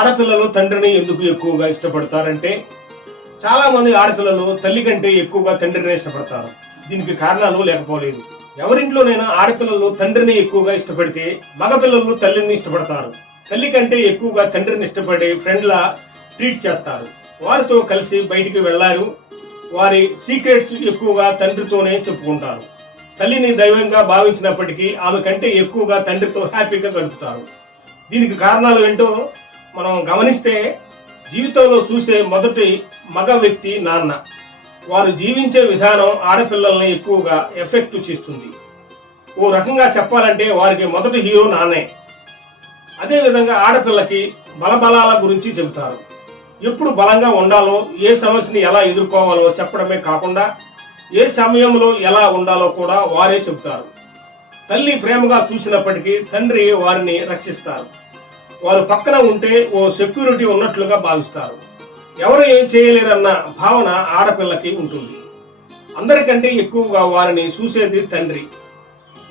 ఆడపిల్లలు తండ్రిని ఎందుకు ఎక్కువగా ఇష్టపడతారంటే చాలా మంది ఆడపిల్లలు తల్లి కంటే ఎక్కువగా తండ్రిని ఇష్టపడతారు. దీనికి కారణాలు లేకపోలేదు. ఎవరింట్లోనైనా ఆడపిల్లలు తండ్రిని ఎక్కువగా ఇష్టపడితే మగపిల్లలు తల్లిని ఇష్టపడతారు. తల్లి కంటే ఎక్కువగా తండ్రిని ఇష్టపడి ఫ్రెండ్లా ట్రీట్ చేస్తారు. వారితో కలిసి బయటికి వెళ్ళారు వారి సీక్రెట్స్ ఎక్కువగా తండ్రితోనే చెప్పుకుంటారు. తల్లిని దైవంగా భావించినప్పటికీ ఆమె కంటే ఎక్కువగా తండ్రితో హ్యాపీగా గడుపుతారు. దీనికి కారణాలు ఏంటో మనం గమనిస్తే జీవితంలో చూసే మొదటి మగ వ్యక్తి నాన్న. వారు జీవించే విధానం ఆడపిల్లల్ని ఎక్కువగా ఎఫెక్ట్ చేస్తుంది. ఓ రకంగా చెప్పాలంటే వారికి మొదటి హీరో నాన్నే. అదేవిధంగా ఆడపిల్లకి బలబలాల గురించి చెబుతారు. ఎప్పుడు బలంగా ఉండాలో ఏ సమస్యని ఎలా ఎదుర్కోవాలో చెప్పడమే కాకుండా ఏ సమయంలో ఎలా ఉండాలో కూడా వారే చెబుతారు. తల్లి ప్రేమగా చూసినప్పటికీ తండ్రి వారిని రక్షిస్తారు. వారు పక్కన ఉంటే ఓ సెక్యూరిటీ ఉన్నట్లుగా భావిస్తారు. ఎవరు ఏం చేయలేరన్న భావన ఆడపిల్లకి ఉంటుంది. అందరికంటే ఎక్కువగా వారిని చూసేది తండ్రి.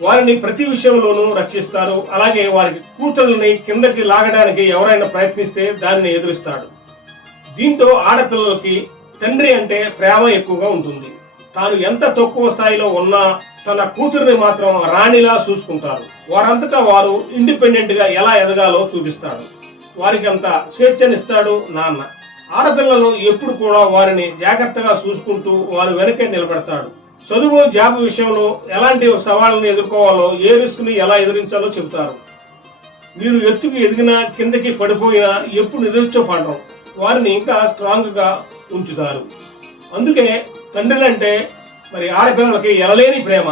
వారిని ప్రతి విషయంలోనూ రక్షిస్తారు. అలాగే వారికి కూతుళ్ళని కిందకి లాగడానికి ఎవరైనా ప్రయత్నిస్తే దానిని ఎదురిస్తాడు. దీంతో ఆడపిల్లలకి తండ్రి అంటే ప్రేమ ఎక్కువగా ఉంటుంది. తాను ఎంత తక్కువ స్థాయిలో ఉన్నా తన కూతురిని మాత్రం రాణిలా చూసుకుంటారు. వారంతటా వారు ఇండిపెండెంట్గా ఎలా ఎదగాలో చూపిస్తాడు వారికి అంత స్వేచ్ఛనిస్తాడు నాన్న. ఆడపిల్లలు ఎప్పుడు కూడా వారిని జాగ్రత్తగా చూసుకుంటూ వారు వెనకే నిలబెడతాడు. చదువు జాబ్ విషయంలో ఎలాంటి సవాళ్ళను ఎదుర్కోవాలో ఏ రిస్క్ని ఎలా ఎదిరించాలో చెబుతారు. మీరు ఎత్తుకు ఎదిగినా కిందకి పడిపోయినా ఎప్పుడు నిరుత్సపడడం వారిని ఇంకా స్ట్రాంగ్గా ఉంచుతారు. అందుకే తండ్రులంటే మరి ఆడపిల్లలకి ఎలలేని ప్రేమ.